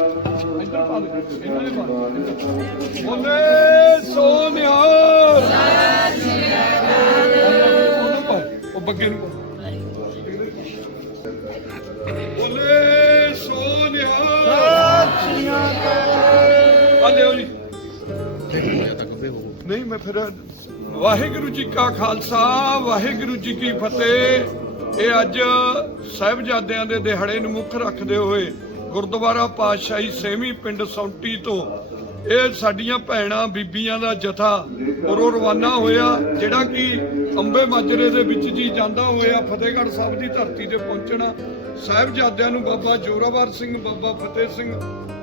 ਆ ਲੈ ਥੋੜਾ ਇੱਧਰ ਇੱਧਰ ਪਾ ਦੇ ਬੋਲੇ ਸੋਨਿਆ ਉਹਨੂੰ ਪਾ, ਉਹ ਬੱਗੇ ਨੂੰ ਬੋਲੇ ਸੋਨਿਆ ਆ ਲਿਓ ਜੀ ਨਹੀਂ ਮੈਂ ਫਿਰ ਵਾਹਿਗੁਰੂ ਜੀ ਕਾ ਖਾਲਸਾ ਵਾਹਿਗੁਰੂ ਜੀ ਕੀ ਫਤਿਹ। ਇਹ ਅੱਜ ਸਾਹਿਬਜ਼ਾਦਿਆਂ ਦੇ ਦਿਹਾੜੇ ਨੂੰ ਮੁੱਖ ਰੱਖਦੇ ਹੋਏ ਗੁਰਦੁਆਰਾ ਪਾਤਸ਼ਾਹੀ ਸੇਵੀ ਪਿੰਡ ਸੌਂਟੀ ਤੋਂ ਇਹ ਸਾਡੀਆਂ ਭੈਣਾਂ, ਬੀਬੀਆਂ ਦਾ ਜਥਾ ਉਰੋਂ ਰਵਾਨਾ ਹੋਇਆ, ਜਿਹੜਾ ਕਿ ਅੰਬੇ ਮਾਜਰੇ ਦੇ ਵਿੱਚ ਜੀ ਜਾਂਦਾ ਹੋਇਆ, ਫਤਿਹਗੜ੍ਹ ਸਾਹਿਬ ਦੀ ਧਰਤੀ ਤੇ ਪਹੁੰਚਣਾ। ਸਾਹਿਬਜ਼ਾਦਿਆਂ ਨੂੰ ਬਾਬਾ ਜੋਰਾਵਰ ਸਿੰਘ, ਬਾਬਾ ਫਤਿਹ ਸਿੰਘ,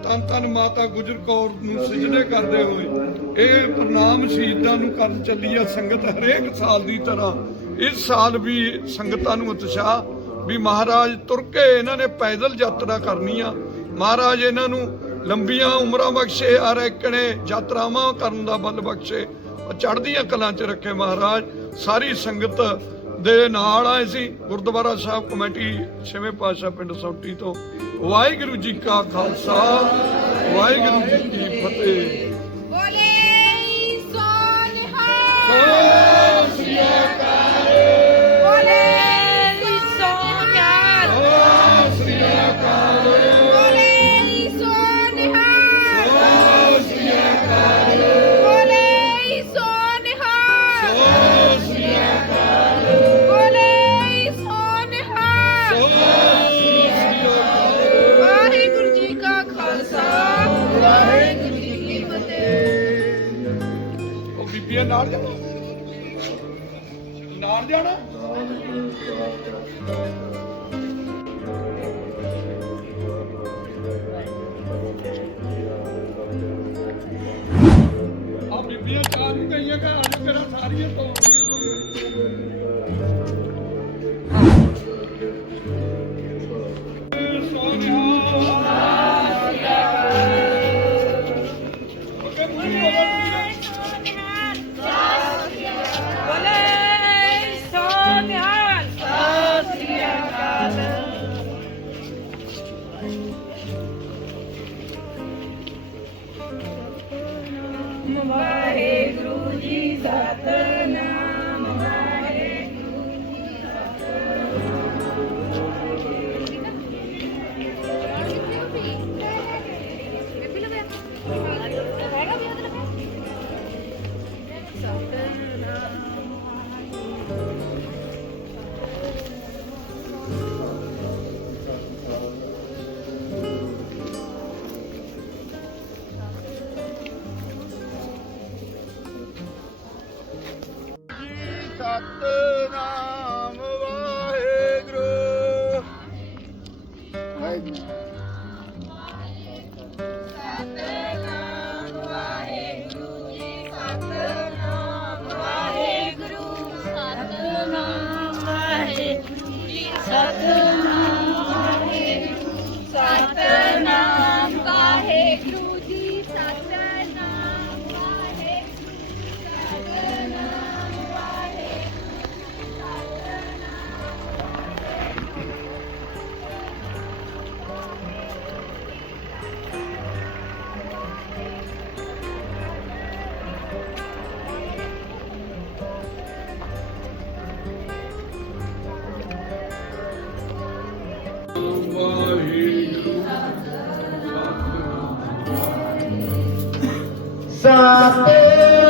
ਤਨ ਤਨ ਮਾਤਾ ਗੁਜਰ ਕੌਰ ਨੂੰ ਸਜਦੇ ਕਰਦੇ ਹੋਏ ਇਹ ਪ੍ਰਣਾਮ ਸ਼ਹੀਦਾਂ ਨੂੰ ਕਰਨ ਚੱਲੀ ਆ ਸੰਗਤ ਹਰੇਕ ਸਾਲ ਦੀ ਤਰ੍ਹਾਂ। ਇਸ ਸਾਲ ਵੀ ਸੰਗਤਾਂ ਨੂੰ ਉਤਸ਼ਾਹ ਵੀ ਮਹਾਰਾਜ ਤੁਰ ਕੇ ਇਹਨਾਂ ਨੇ ਪੈਦਲ ਯਾਤਰਾ ਕਰਨੀ ਆ। ਮਹਾਰਾਜ ਇਹਨਾਂ ਨੂੰ ਲੰਬੀਆਂ ਉਮਰਾਂ ਬਖਸ਼ੇ ਹਰ ਇੱਕ ਨੇ ਯਾਤਰਾਵਾਂ ਕਰਨ ਦਾ ਬਲ ਬਖਸ਼ੇ। ਉਹ ਚੜ੍ਹਦੀਆਂ ਕਲਾਂ 'ਚ ਰੱਖੇ ਮਹਾਰਾਜ। ਸਾਰੀ ਸੰਗਤ ਦੇ ਨਾਲ ਆਏ ਸੀ। ਗੁਰਦੁਆਰਾ ਸਾਹਿਬ ਕਮੇਟੀ ਛੇਵੇਂ ਪਾਤਸ਼ਾਹ ਪਿੰਡ ਸੌਟੀ ਤੋਂ। ਵਾਹਿਗੁਰੂ ਜੀ ਕਾ ਖਾਲਸਾ ਵਾਹਿਗੁਰੂ ਜੀ ਕੀ ਫਤਿਹ। ਬੋਲੇ ਸੋਨਿਹਾ ਸਤਿ ਸ੍ਰੀ ਅਕਾਲ। ਉਹ ਨਾਲ ਜਾਣਾ? ਨਾਲ ਜਾਣਾ? ਆ ਬੀਬੀਆਂ ਚਾਹ ਗਈਆਂ ਕਿ ਅੱਜ ਸਾਰੀਆਂ ਤੋੜਦੀਆਂ ਸਤਨਾਮ ਵਾਹਿਗੁਰੂ ਵਾਹਿਗੁਰੂ ਸਤਨਾਮ ਵਾਹਿਗੁਰੂ ਸਤਨਾਮ ਵਾਹਿਗੁਰੂ ਜੀ ਸਤਨਾਮ ਵਾਹਿਗੁਰੂ